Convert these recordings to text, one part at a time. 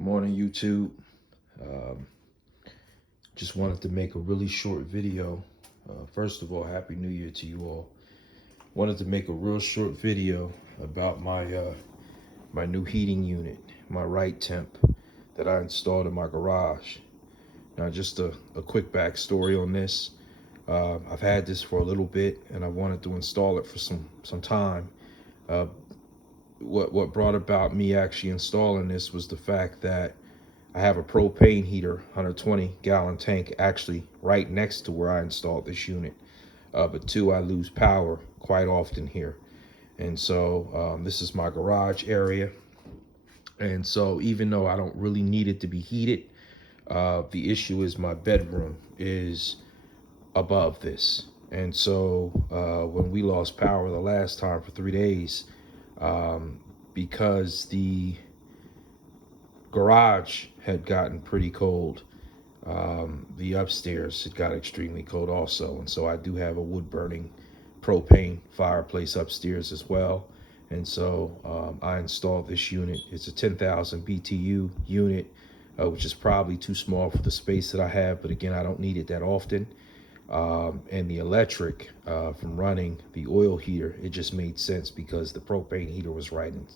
Good morning, YouTube. Um, just wanted to make a really short video. First of all, Happy New Year to you all. Wanted to make a real short video about my new heating unit, my RiteTemp that I installed in my garage. Now, just a quick backstory on this. I've had this for a little bit, and I wanted to install it for some time. Uh, what brought about me actually installing this was the fact that I have a propane heater, 120 gallon tank, actually right next to where I installed this unit. But two, I lose power quite often here. And so this is my garage area. And so even though I don't really need it to be heated, the issue is my bedroom is above this. And so when we lost power the last time for 3 days, because the garage had gotten pretty cold, the upstairs had got extremely cold also. And so I do have a wood burning propane fireplace upstairs as well. And so I installed this unit. It's a 10,000 BTU unit, which is probably too small for the space that I have, but again, I don't need it that often. And the electric from running the oil heater, it just made sense because the propane heater was right in.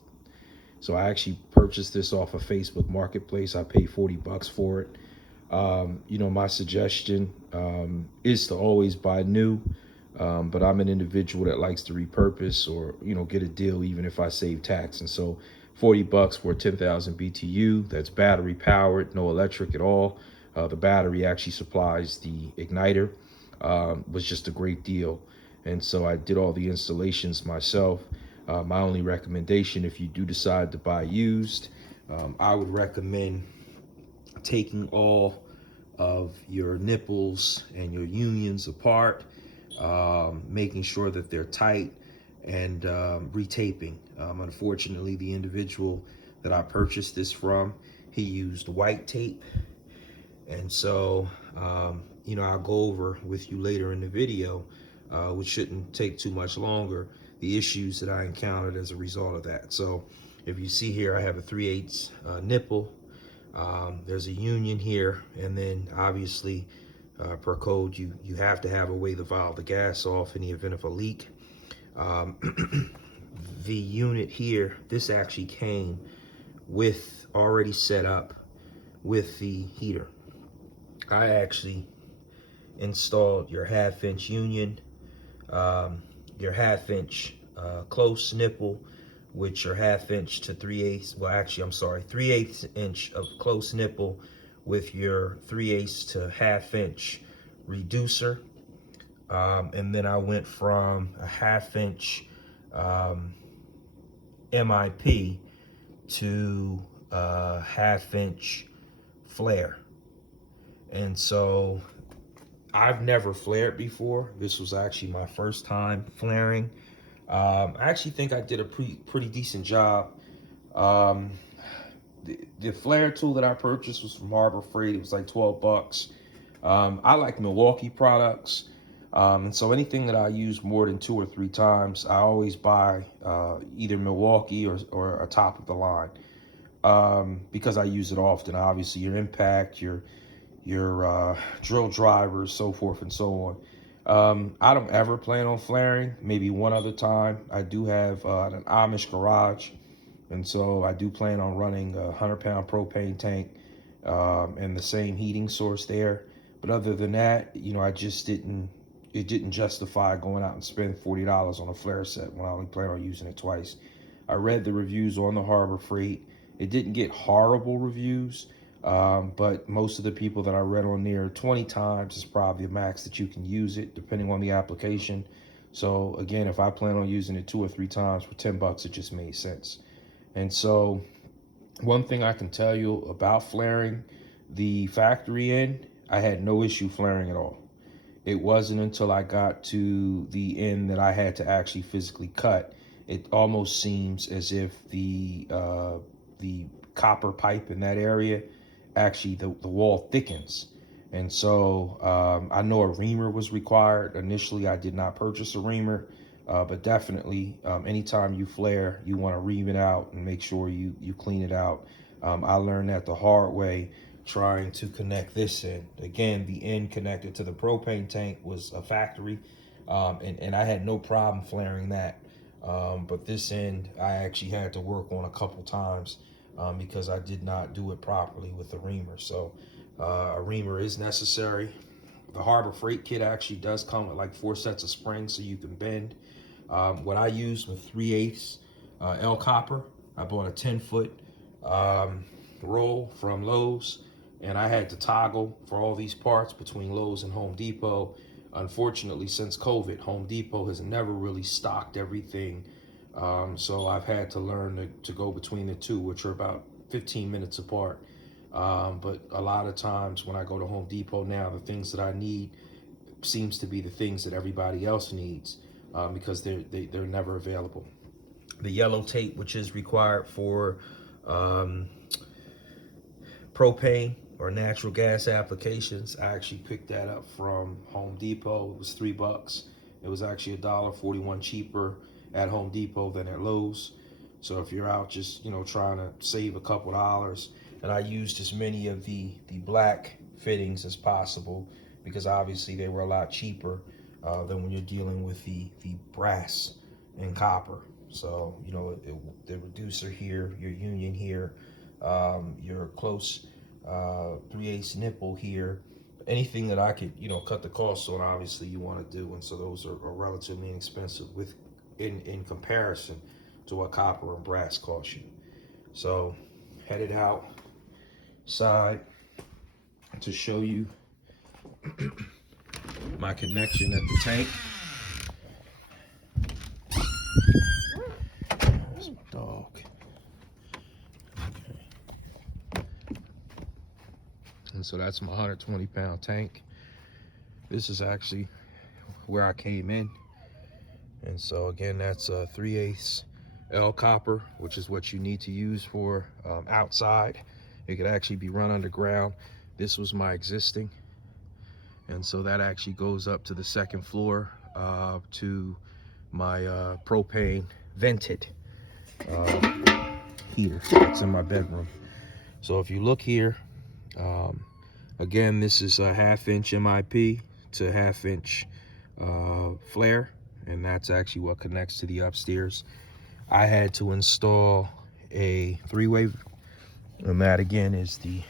So I actually purchased this off of Facebook Marketplace. I paid 40 bucks for it. My suggestion is to always buy new, but I'm an individual that likes to repurpose or, get a deal even if I save tax. And so 40 bucks for 10,000 BTU, that's battery powered, no electric at all. The battery actually supplies the igniter, was just a great deal. And so I did all the installations myself. My only recommendation, if you do decide to buy used, I would recommend taking all of your nipples and your unions apart, making sure that they're tight, and retaping. Unfortunately, the individual that I purchased this from, he used white tape. And so, I'll go over with you later in the video, which shouldn't take too much longer, the issues that I encountered as a result of that. So if you see here, I have a 3/8 nipple. There's a union here, and then obviously per code, you have to have a way to valve the gas off in the event of a leak. The unit here, this actually came with already set up with the heater. I actually installed your 1/2 inch union, your 1/2 inch close nipple, with your 1/2 inch to 3/8. Well, actually, I'm sorry, 3/8 inch of close nipple with your 3/8 to 1/2 inch reducer. And then I went from a 1/2 inch MIP to a 1/2 inch flare. And so I've never flared before. This was actually my first time flaring. I actually think I did a pretty decent job. The flare tool that I purchased was from Harbor Freight. It was like 12 bucks. I like Milwaukee products. And so anything that I use more than 2 or 3 times, I always buy either Milwaukee or a top of the line, because I use it often. Obviously, your impact, your drill drivers, so forth and so on. I don't ever plan on flaring. Maybe one other time. I do have an Amish garage, and so I do plan on running a 100-pound propane tank and the same heating source there. But other than that, I just it didn't justify going out and spending $40 on a flare set when I only plan on using it twice. I read the reviews on the Harbor Freight. It didn't get horrible reviews. But most of the people that I read on there, 20 times is probably the max that you can use it, depending on the application. So again, if I plan on using it 2 or 3 times for 10 bucks, it just made sense. And so one thing I can tell you about flaring, the factory end, I had no issue flaring at all. It wasn't until I got to the end that I had to actually physically cut. It almost seems as if the copper pipe in that area, actually the wall thickens. And so I know a reamer was required. Initially, I did not purchase a reamer, but definitely anytime you flare, you want to ream it out and make sure you clean it out. I learned that the hard way trying to connect this in. Again, the end connected to the propane tank was a factory, and I had no problem flaring that. But this end, I actually had to work on a couple times because I did not do it properly with the reamer. So a reamer is necessary. The Harbor Freight kit actually does come with like 4 sets of springs so you can bend. What I used with 3/8 L copper. I bought a 10-foot roll from Lowe's, and I had to toggle for all these parts between Lowe's and Home Depot. Unfortunately, since COVID, Home Depot has never really stocked everything. So I've had to learn to go between the two, which are about 15 minutes apart. But a lot of times when I go to Home Depot now, the things that I need seems to be the things that everybody else needs because they're never available. The yellow tape, which is required for propane or natural gas applications, I actually picked that up from Home Depot. It was $3. It was actually $1.41 cheaper at Home Depot than at Lowe's. So if you're out just trying to save a couple dollars, and I used as many of the black fittings as possible because obviously they were a lot cheaper than when you're dealing with the brass and copper. So the reducer here, your union here, your close 3/8 nipple here, anything that I could cut the cost on, obviously you want to do. And so those are relatively inexpensive in comparison to what copper and brass cost you. So headed outside to show you my connection at the tank. There's my dog. Okay. And so that's my 120-pound tank. This is actually where I came in. And so again, that's a 3/8 L copper, which is what you need to use for outside. It could actually be run underground. This was my existing. And so that actually goes up to the second floor to my propane vented heater that's in my bedroom. So if you look here, again, this is a 1/2-inch MIP to 1/2-inch flare, and that's actually what connects to the upstairs. I had to install a 3-way, and that again is the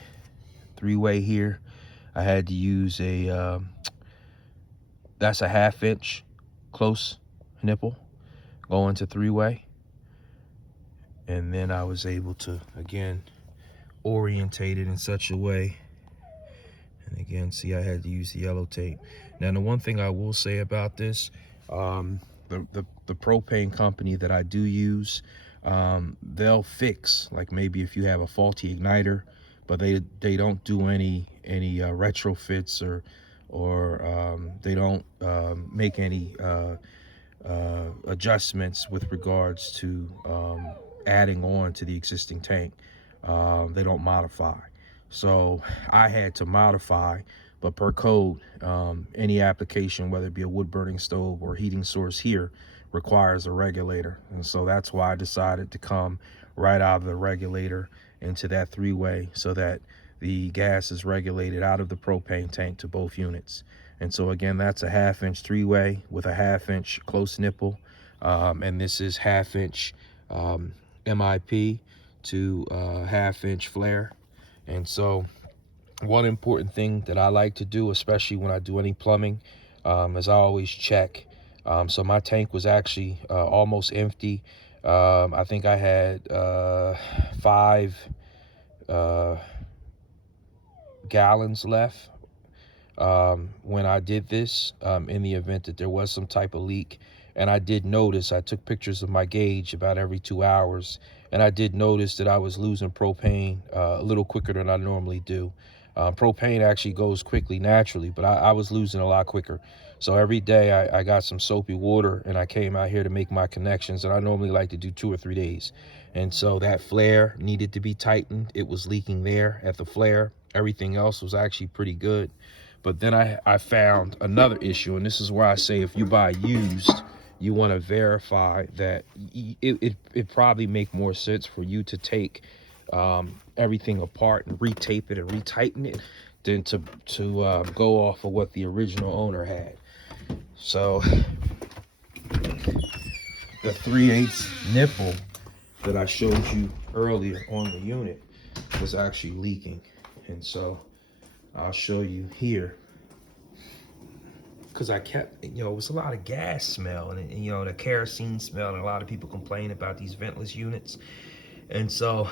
3-way here. I had to use a that's a 1/2-inch close nipple going to 3-way, and then I was able to again orientate it in such a way. And again, see, I had to use the yellow tape. Now, the one thing I will say about this, the propane company that I do use, they'll fix, like maybe if you have a faulty igniter, but they don't do any retrofits or they don't make any adjustments with regards to adding on to the existing tank. They don't modify. So I had to modify, but per code, any application, whether it be a wood burning stove or heating source here, requires a regulator. And so that's why I decided to come right out of the regulator into that 3-way so that the gas is regulated out of the propane tank to both units. And so again, that's a 1/2-inch 3-way with a 1/2-inch close nipple. And this is 1/2-inch MIP to 1/2-inch flare. And so one important thing that I like to do, especially when I do any plumbing, is I always check. So my tank was actually almost empty. I think I had 5 gallons left when I did this, in the event that there was some type of leak. And I did notice, I took pictures of my gauge about every 2 hours, and I did notice that I was losing propane a little quicker than I normally do. Propane actually goes quickly naturally, but I was losing a lot quicker. So every day I got some soapy water, and I came out here to make my connections, and I normally like to do 2 or 3 days. And so that flare needed to be tightened. It was leaking there at the flare. Everything else was actually pretty good. But then I found another issue, and this is where I say if you buy used, you want to verify that it probably make more sense for you to take everything apart and retape it and retighten it than to go off of what the original owner had. So the 3/8 nipple that I showed you earlier on the unit was actually leaking, and so I'll show you here, because I kept, it was a lot of gas smell and the kerosene smell, and a lot of people complain about these ventless units. And so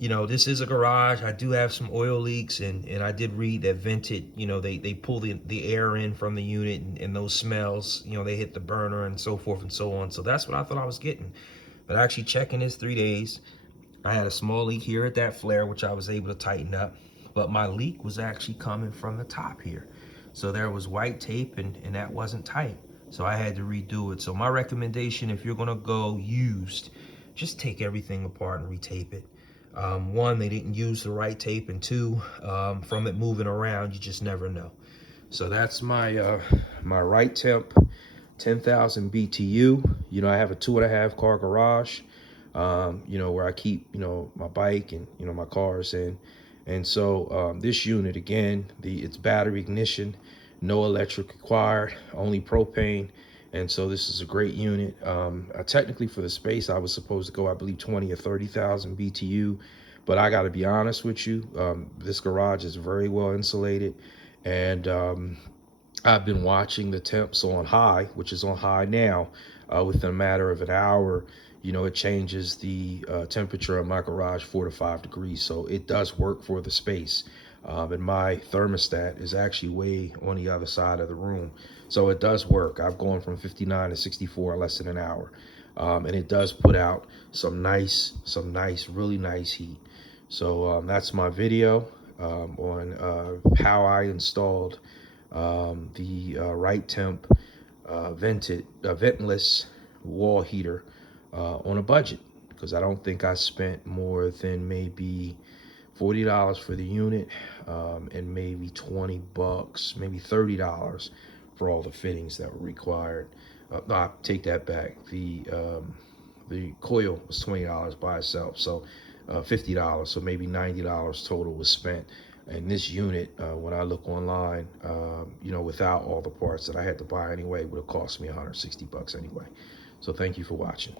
this is a garage. I do have some oil leaks, and I did read that vented, they pull the air in from the unit, and those smells, they hit the burner and so forth and so on. So that's what I thought I was getting. But actually checking this 3 days, I had a small leak here at that flare, which I was able to tighten up. But my leak was actually coming from the top here. So there was white tape, and that wasn't tight. So I had to redo it. So my recommendation, if you're gonna go used, just take everything apart and retape it. One, they didn't use the right tape, and two, from it moving around, you just never know. So that's my my RiteTemp 10,000 BTU. I have a 2.5 car garage, where I keep, my bike and, my cars in. And so this unit, again, it's battery ignition, no electric required, only propane. And so this is a great unit. Technically for the space, I was supposed to go, I believe, 20 or 30,000 BTU. But I got to be honest with you, this garage is very well insulated. And I've been watching the temps on high, which is on high now. Within a matter of an hour, it changes the temperature of my garage 4 to 5 degrees. So it does work for the space. And my thermostat is actually way on the other side of the room. So it does work. I've gone from 59 to 64 in less than an hour. And it does put out some nice, really nice heat. So that's my video on how I installed the RiteTemp ventless wall heater on a budget, because I don't think I spent more than maybe $40 for the unit, and maybe 20 bucks, maybe $30 for all the fittings that were required. No, I take that back. The coil was $20 by itself, so $50, so maybe $90 total was spent. And this unit, when I look online, without all the parts that I had to buy anyway, would have cost me 160 bucks anyway. So thank you for watching.